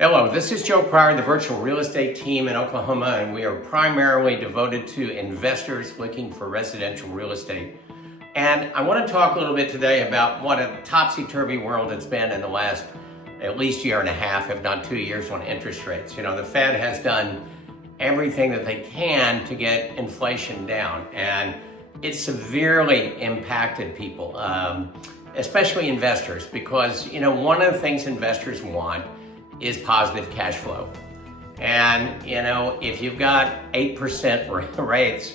Hello, this is Joe Pryor, the virtual real estate team in Oklahoma, and we are primarily devoted to investors looking for residential real estate. And I want to talk a little bit today about what a topsy-turvy world it's been in the last at least year and a half, if not 2 years, on interest rates. You know, the Fed has done everything that they can to get inflation down, and it's severely impacted people, especially investors, because, you know, one of the things investors want is positive cash flow. And, you know, if you've got 8% rates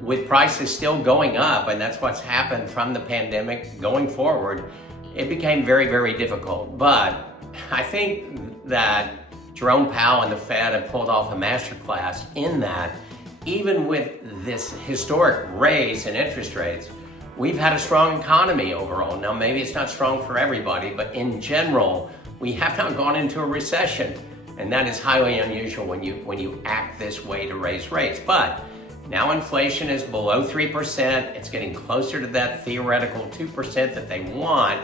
with prices still going up, and that's what's happened from the pandemic going forward, it became very, very difficult. But I think that Jerome Powell and the Fed have pulled off a masterclass in that even with this historic raise in interest rates, we've had a strong economy overall. Now, maybe it's not strong for everybody, but in general, we have not gone into a recession, and that is highly unusual when you act this way to raise rates. But now inflation is below 3%. It's getting closer to that theoretical 2% that they want.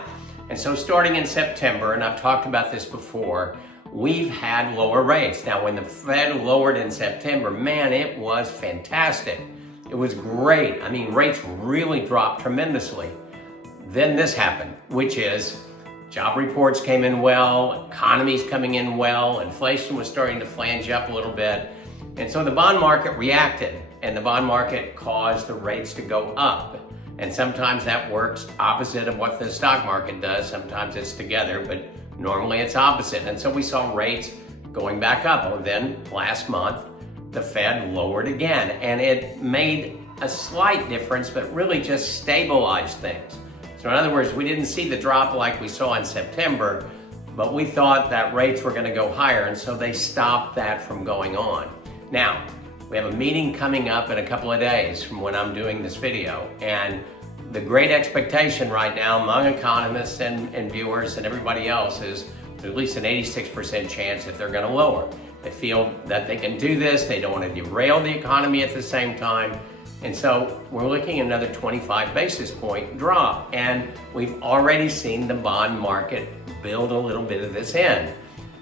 And so starting in September, and I've talked about this before, we've had lower rates. Now, when the Fed lowered in September, man, it was fantastic. It was great. I mean, rates really dropped tremendously. Then this happened, which is job reports came in well, economy's coming in well, inflation was starting to flange up a little bit. And so the bond market reacted, and the bond market caused the rates to go up. And sometimes that works opposite of what the stock market does. Sometimes it's together, but normally it's opposite. And so we saw rates going back up. Well, then last month, the Fed lowered again, and it made a slight difference, but really just stabilized things. So in other words, we didn't see the drop like we saw in September, but we thought that rates were going to go higher, and so they stopped that from going on. Now, we have a meeting coming up in a couple of days from when I'm doing this video, and the great expectation right now among economists and viewers and everybody else is at least an 86% chance that they're going to lower. They feel that they can do this, they don't want to derail the economy at the same time. And so we're looking at another 25 basis point drop. And we've already seen the bond market build a little bit of this in.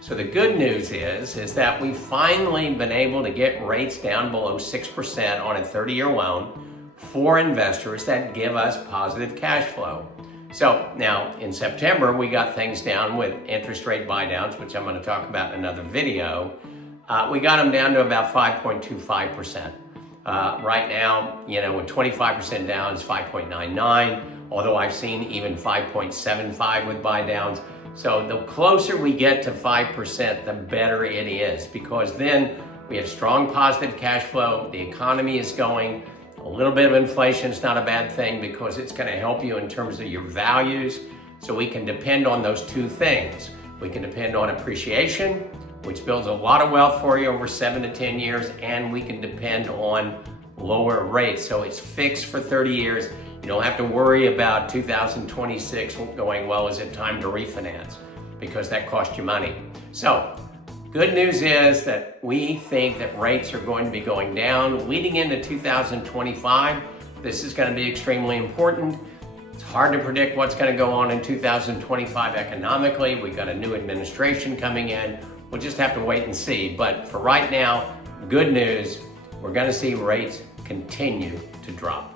So the good news is that we've finally been able to get rates down below 6% on a 30-year loan for investors that give us positive cash flow. So now in September, we got things down with interest rate buy downs, which I'm going to talk about in another video. We got them down to about 5.25%. Right now, you know, with 25% down, it's 5.99, although I've seen even 5.75 with buy downs. So the closer we get to 5%, the better it is, because then we have strong positive cash flow, the economy is going, a little bit of inflation is not a bad thing because it's going to help you in terms of your values. So we can depend on those two things. We can depend on appreciation, which builds a lot of wealth for you over 7 to 10 years, and we can depend on lower rates. So it's fixed for 30 years. You don't have to worry about 2026 going, well, is it time to refinance? Because that costs you money. So good news is that we think that rates are going to be going down leading into 2025. This is going to be extremely important. It's hard to predict what's going to go on in 2025 economically. We've got a new administration coming in. We'll just have to wait and see. But for right now, good news, we're going to see rates continue to drop.